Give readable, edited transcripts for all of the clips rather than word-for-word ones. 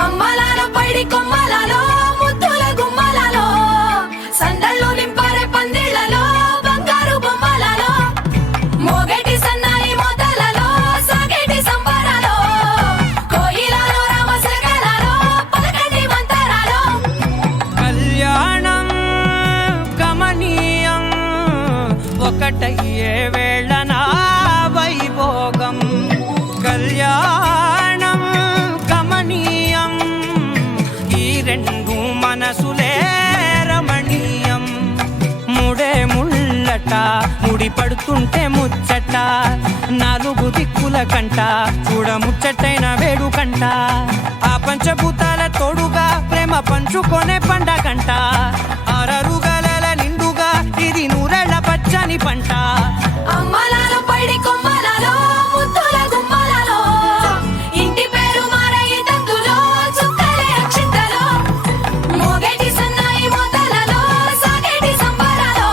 అమ్మలాలో పైడి కొమ్మలలో ముద్దుల గుమ్మలలో సందళ్ళు నింపారే పందిళ్లలో బంగారు బొమ్మలలో మోగేటి సన్నాయి మోతలలో సాగేటి సంబరాలో కోయిలలో రామసగలలో పలకటి మంతరాలో కళ్యాణం గమనీయం ఒకటయ్యే వేళనా వైభోగం కళ్యాణం గమనీయం ఈ రెండు మనసులే రమణీయం ముడే ముళ్ళట ముడి పడుతుంటే ముచ్చట నాలుగు దిక్కుల కంట చూడ ముచ్చటైన వేడుకంట ఆ పంచభూతాల తోడుగా ప్రేమ పంచుకొనే పండగంట ఆరరుగల నిండుగా ఇది నూరెళ్ళ పచ్చని పంట అమ్మలాలో పైడి కొమ్మలలో ముద్దుల గుమ్మలలో ఇంటి పేరు మారయి తందులో చుక్కలే అక్షింతలో మోగేటి సన్నాయి మోతలలో సాగేటి సంబరాలో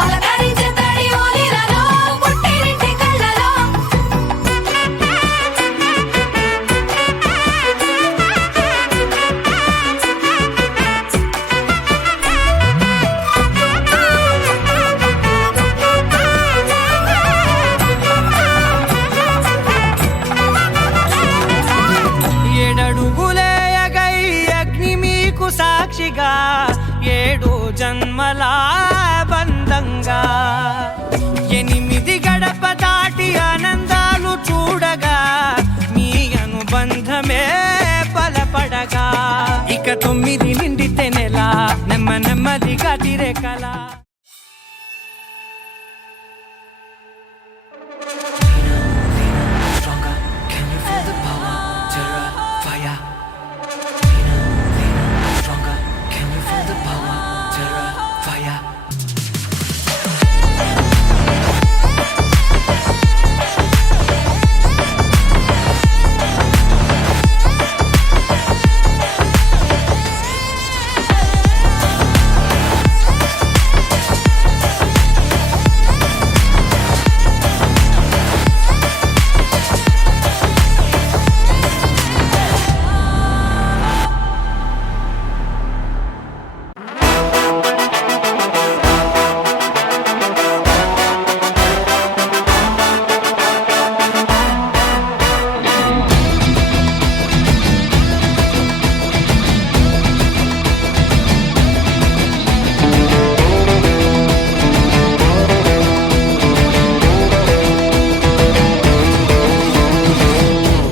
పలకరించే తడి ఓలిలలో పుట్టినింటి కళ్ళలో ఏడడుగులేయగై అగ్ని మీకు సాక్షిగా ఏడు జన్మల బంధంగా ఎనిమిది గడప దాటి ఆనందాలు చూడగా మీ అనుబంధమే బలపడగా ఇక 9 నిండితే నెల నెమ్మదిగా తిరే కల Stronger, can you feel the power? Terra, fire. Stronger, can you feel the power? Terra, fire.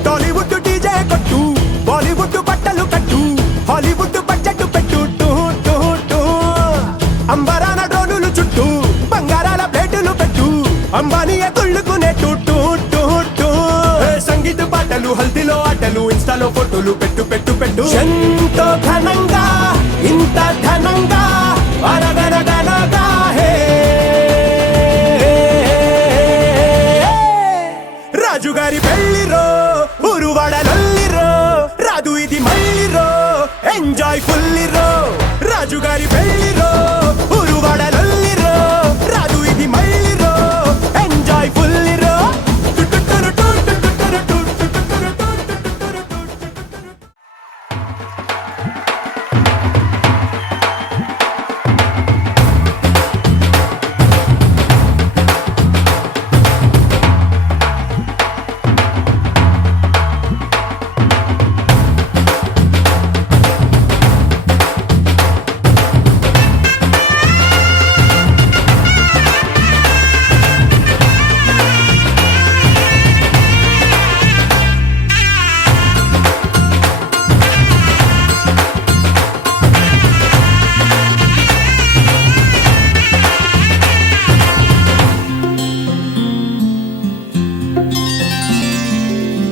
Tollywood DJ కొట్టు బాలీవుడ్ బట్టలు కట్టు హాలీవుడ్ బడ్జెట్ పెట్టు టూ టూ టూ అంబరాన డ్రోనులు చుట్టూ బంగారాల ప్లేటులు పెట్టు అంబానీయ గుళ్ళుకునే టూ టూ టూ టూ సంగీత పాటలు హల్దీలో ఆటలు ఇన్స్టాలో ఫోటోలు పెట్టు పెట్టు పెట్టు ఎంతో ఘనంగా ఇంత ఘనంగా అనగనగనగా హే రాజుగారి పెళ్లిరో ఊరువాడలల్లిరో రాదు ఇది మళ్ళీరో ఎంజాయ్ ఫుల్లిరో రాజుగారి పెళ్లిరో ఊరువాడలల్లిరో రాదు ఇది మళ్ళీరో ఎంజాయ్ ఫుల్లిరో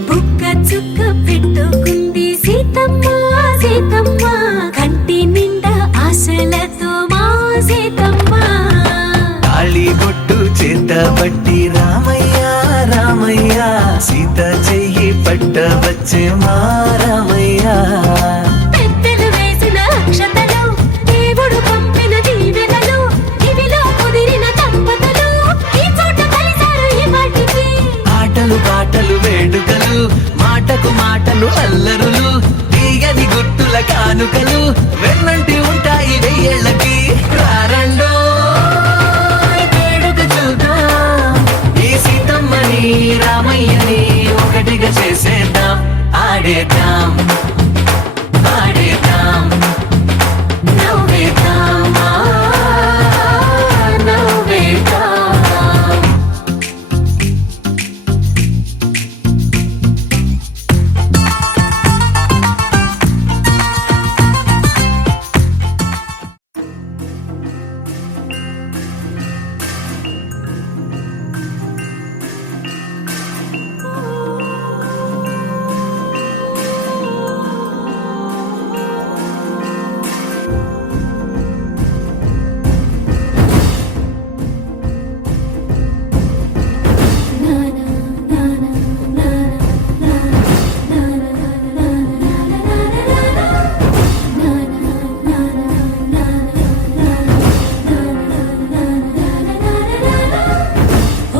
బుక్క చుక్క పెట్టుకుంది సీతమ్మ సీతమ్మ కంటి నిండా ఆశలతో మా సీతమ్మ తాళిబొట్టు చేతబట్టి రామయ్య రామయ్య సీత చెయ్యి పట్ట వచ్చే మా రామయ్య పెద్దలు వేసిన అక్షతలు దేవుడు పంపిన దీవెనలు ఇవిలో కుదిరిన దంపతులు ఈ చోట కలిసారు ఈ మాటికి ఆటలు పాటలు వేడుకలు మాటకు మాటలు అల్లరులు ఈ తీయని గుర్తుల కానుకలు వెన్నంటి ఉంటాయి వెయ్యేళ్ళకి రారండో వేడుక చూద్దాం ఈ సీతమ్మని రామయ్యని ఒకటిగా చేసేద్దాం ఆడేద్దాం ఆడేద్దాం నవ్వేద్దాం నవ్వేద్దాం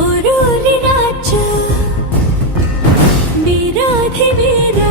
ఓరోరి రాజా విరాధి వీరా